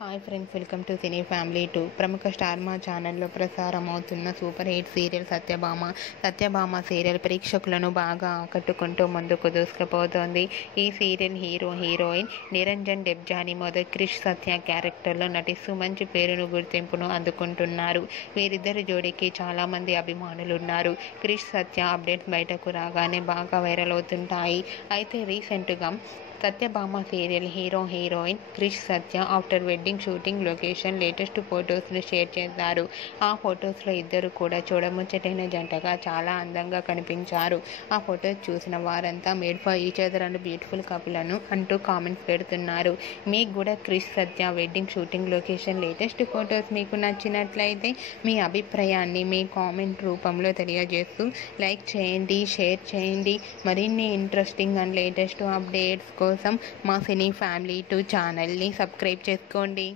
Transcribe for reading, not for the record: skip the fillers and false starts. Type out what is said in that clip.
Hi friends, welcome to cine family 2. ప్రముఖ star మా ఛానల్లో ప్రసారం అవుతున్న super hit serial Satyabhama serial ప్రేక్షకులను బాగా ఆకట్టుకుంటూ ముందుకు దూసుకుపోతోంది. ఈ సీరియల్ హీరోయిన్ నిరంజన్ డెబ్జాని మొదటి క్రిష్ సత్య క్యారెక్టర్లో నటిస్తూ మంచి పేరును గుర్తింపును అందుకుంటున్నారు. వీరిద్దరి జోడీకి చాలామంది అభిమానులు ఉన్నారు. క్రిష్ సత్య అప్డేట్స్ బయటకు రాగానే బాగా వైరల్ అవుతుంటాయి. అయితే రీసెంట్గా Satyabhama serial heroine Krish Satya after wedding shooting location latest ఫొటోస్ను షేర్ చేశారు. ఆ ఫొటోస్లో ఇద్దరు కూడా చూడముచ్చటైన జంటగా చాలా అందంగా కనిపించారు. ఆ ఫొటోస్ చూసిన వారంతా made for each other and beautiful couple అంటూ కామెంట్స్ పెడుతున్నారు. మీకు కూడా Krish Satya wedding shooting location latest photos మీకు నచ్చినట్లయితే మీ అభిప్రాయాన్ని మీ కామెంట్ రూపంలో తెలియజేస్తూ లైక్ చేయండి, షేర్ చేయండి. మరిన్ని ఇంట్రెస్టింగ్ అండ్ లేటెస్ట్ అప్డేట్స్ కోసం మా సినీ ఫ్యామిలీ 2 ఛానల్ని సబ్స్క్రైబ్ చేసుకోండి.